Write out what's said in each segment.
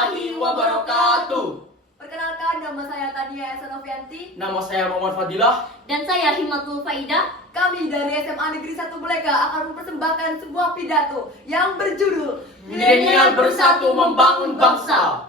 warahmatullahi wabarakatuh. Perkenalkan, nama saya Tania Esanovianti. Nama saya Muhammad Fadilah. Dan saya Himatul Faidah. Kami dari SMA Negeri 1 Buleka akan mempersembahkan sebuah pidato yang berjudul Milenial Bersatu Membangun Bangsa.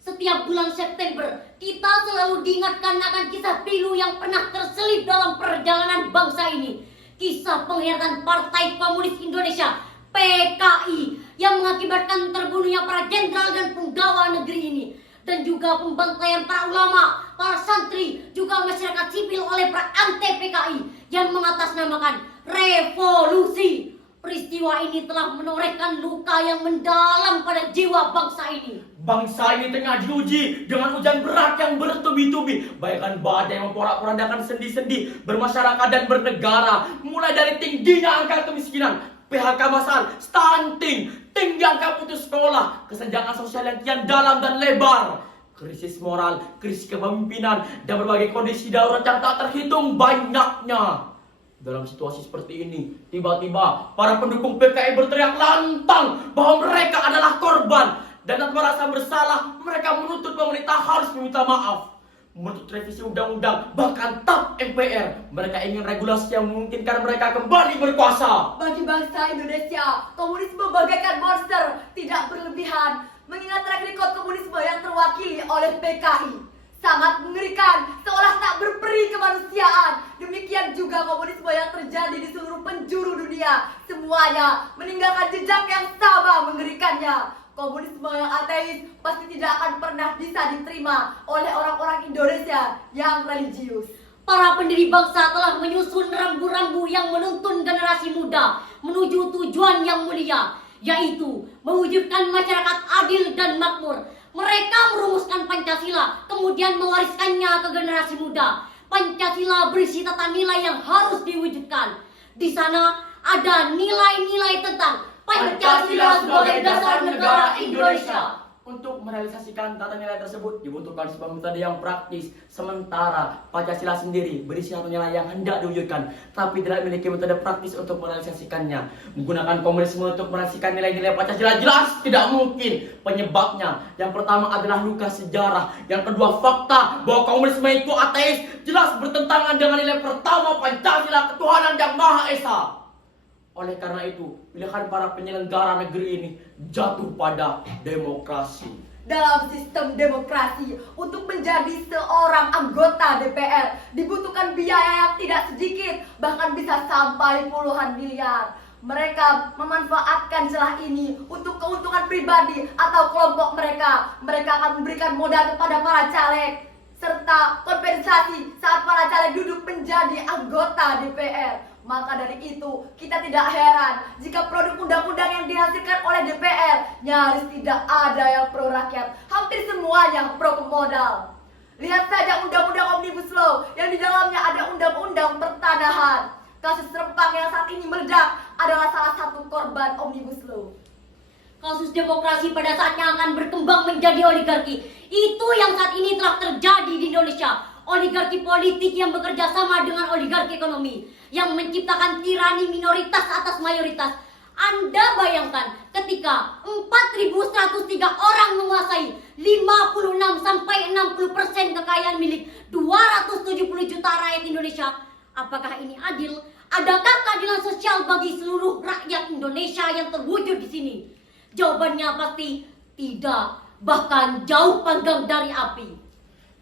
Setiap bulan September, kita selalu diingatkan akan kisah pilu yang pernah terselip dalam perjalanan bangsa ini. Kisah pengkhianatan Partai Komunis Indonesia (PKI) yang mengakibatkan terbunuhnya para jenderal dan penggawa negeri ini, dan juga pembantaian para ulama, para santri, juga masyarakat sipil oleh para anti PKI yang mengatasnamakan revolusi. Peristiwa ini telah menorehkan luka yang mendalam pada jiwa bangsa ini. Bangsa ini tengah diuji dengan hujan berat yang bertubi-tubi. Bayangkan badai yang memporak-porandakan sendi-sendi bermasyarakat dan bernegara. Mulai dari tingginya angka kemiskinan, PHK massal, stunting, tinggi angka putus sekolah, kesenjangan sosial yang kian dalam dan lebar, krisis moral, krisis kepemimpinan, dan berbagai kondisi darurat yang tak terhitung banyaknya. Dalam situasi seperti ini, tiba-tiba para pendukung PKI berteriak lantang bahwa mereka adalah korban, dan tanpa merasa bersalah, mereka menuntut pemerintah harus meminta maaf, menuntut revisi undang-undang, bahkan TAP MPR. Mereka ingin regulasi yang memungkinkan mereka kembali berkuasa. Bagi bangsa Indonesia, komunisme bagaikan monster, tidak berlebihan. Mengingat track record komunisme yang terwakili oleh PKI sangat mengerikan, seolah tak berperi kemanusiaan. Demikian juga komunisme yang terjadi di seluruh penjuru dunia, semuanya meninggalkan jejak yang sama mengerikannya. Komunisme yang ateis pasti tidak akan pernah bisa diterima oleh orang-orang Indonesia yang religius. Para pendiri bangsa telah menyusun rambu-rambu yang menuntun generasi muda menuju tujuan yang mulia, yaitu mewujudkan masyarakat adil dan makmur. Mereka merumuskan Pancasila, kemudian mewariskannya ke generasi muda. Pancasila berisi tata nilai yang harus diwujudkan. Di sana ada nilai-nilai tentang Pancasila sebagai dasar negara Indonesia. Untuk merealisasikan tata nilai tersebut dibutuhkan sebuah metode yang praktis. Sementara Pancasila sendiri berisi tata nilai yang hendak diwujudkan, tapi tidak memiliki metode praktis untuk merealisasikannya. Menggunakan komunisme untuk merealisasikan nilai-nilai Pancasila jelas tidak mungkin. Penyebabnya, yang pertama adalah luka sejarah, yang kedua fakta bahwa komunisme itu ateis, jelas bertentangan dengan nilai pertama Pancasila, ketuhanan yang Maha Esa. Oleh karena itu, pilihan para penyelenggara negeri ini jatuh pada demokrasi. Dalam sistem demokrasi, untuk menjadi seorang anggota DPR dibutuhkan biaya yang tidak sedikit, bahkan bisa sampai puluhan miliar. Mereka memanfaatkan celah ini untuk keuntungan pribadi atau kelompok mereka. Mereka akan memberikan modal kepada para caleg, serta kompensasi saat para caleg duduk menjadi anggota DPR. Maka dari itu, kita tidak heran jika produk undang-undang yang dihasilkan oleh DPR nyaris tidak ada yang pro rakyat, hampir semuanya pro pemodal. Lihat saja Undang-Undang Omnibus Law yang di dalamnya ada undang-undang pertanahan. Kasus Rempang yang saat ini meledak adalah salah satu korban Omnibus Law. Kasus demokrasi pada saatnya akan berkembang menjadi oligarki. Itu yang saat ini telah terjadi di Indonesia. Oligarki politik yang bekerja sama dengan oligarki ekonomi, yang menciptakan tirani minoritas atas mayoritas. Anda bayangkan ketika 4.103 orang menguasai 56-60% kekayaan milik 270 juta rakyat Indonesia. Apakah ini adil? Adakah keadilan sosial bagi seluruh rakyat Indonesia yang terwujud di sini? Jawabannya pasti tidak, bahkan jauh panggang dari api.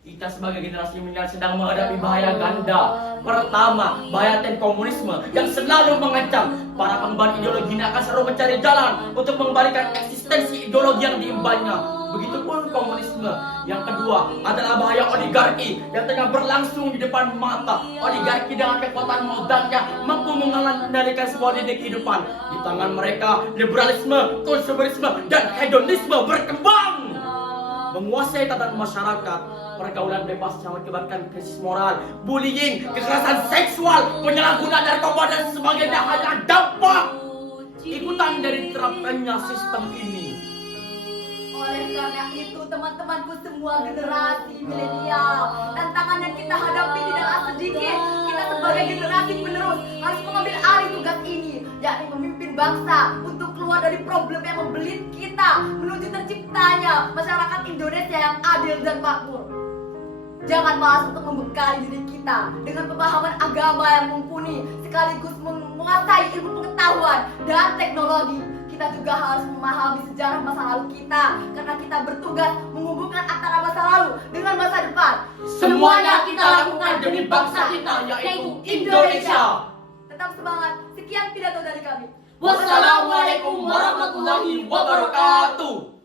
Kita sebagai generasi milenial sedang menghadapi bahaya ganda. Pertama, bahaya komunisme yang selalu mengancam. Para pengemban ideologi ini akan selalu mencari jalan untuk mengembalikan eksistensi ideologi yang diembannya. Begitupun komunisme. Yang kedua adalah bahaya oligarki yang tengah berlangsung di depan mata. Oligarki dengan kekuatan modalnya mampu mengendalikan sebuah lini kehidupan. Di tangan mereka, liberalisme, konsumerisme, dan hedonisme berkembang, menguasai tatanan masyarakat. Pergaulan bebas yang mengakibatkan krisis moral, bullying, kekerasan seksual, penyalahgunaan narkoba dan sebagainya hanya dampak ikutan dari diterapkannya sistem ini. Oleh karena itu, teman-temanku semua generasi milenial, tantangan yang kita hadapi tidaklah sedikit. Kita sebagai generasi penerus harus mengambil alih tugas ini, yakni memimpin bangsa untuk keluar dari problem yang membelit kita menuju terciptanya masyarakat Indonesia yang adil dan makmur. Jangan malas untuk membekali diri kita dengan pemahaman agama yang mumpuni sekaligus menguasai ilmu pengetahuan dan teknologi. Kita juga harus memahami sejarah masa lalu kita karena kita bertugas menghubungkan antara masa lalu dengan masa depan. Semuanya kita lakukan demi bangsa kita, yaitu Indonesia. Tetap semangat. Sekian pidato dari kami. Wassalamualaikum warahmatullahi wabarakatuh.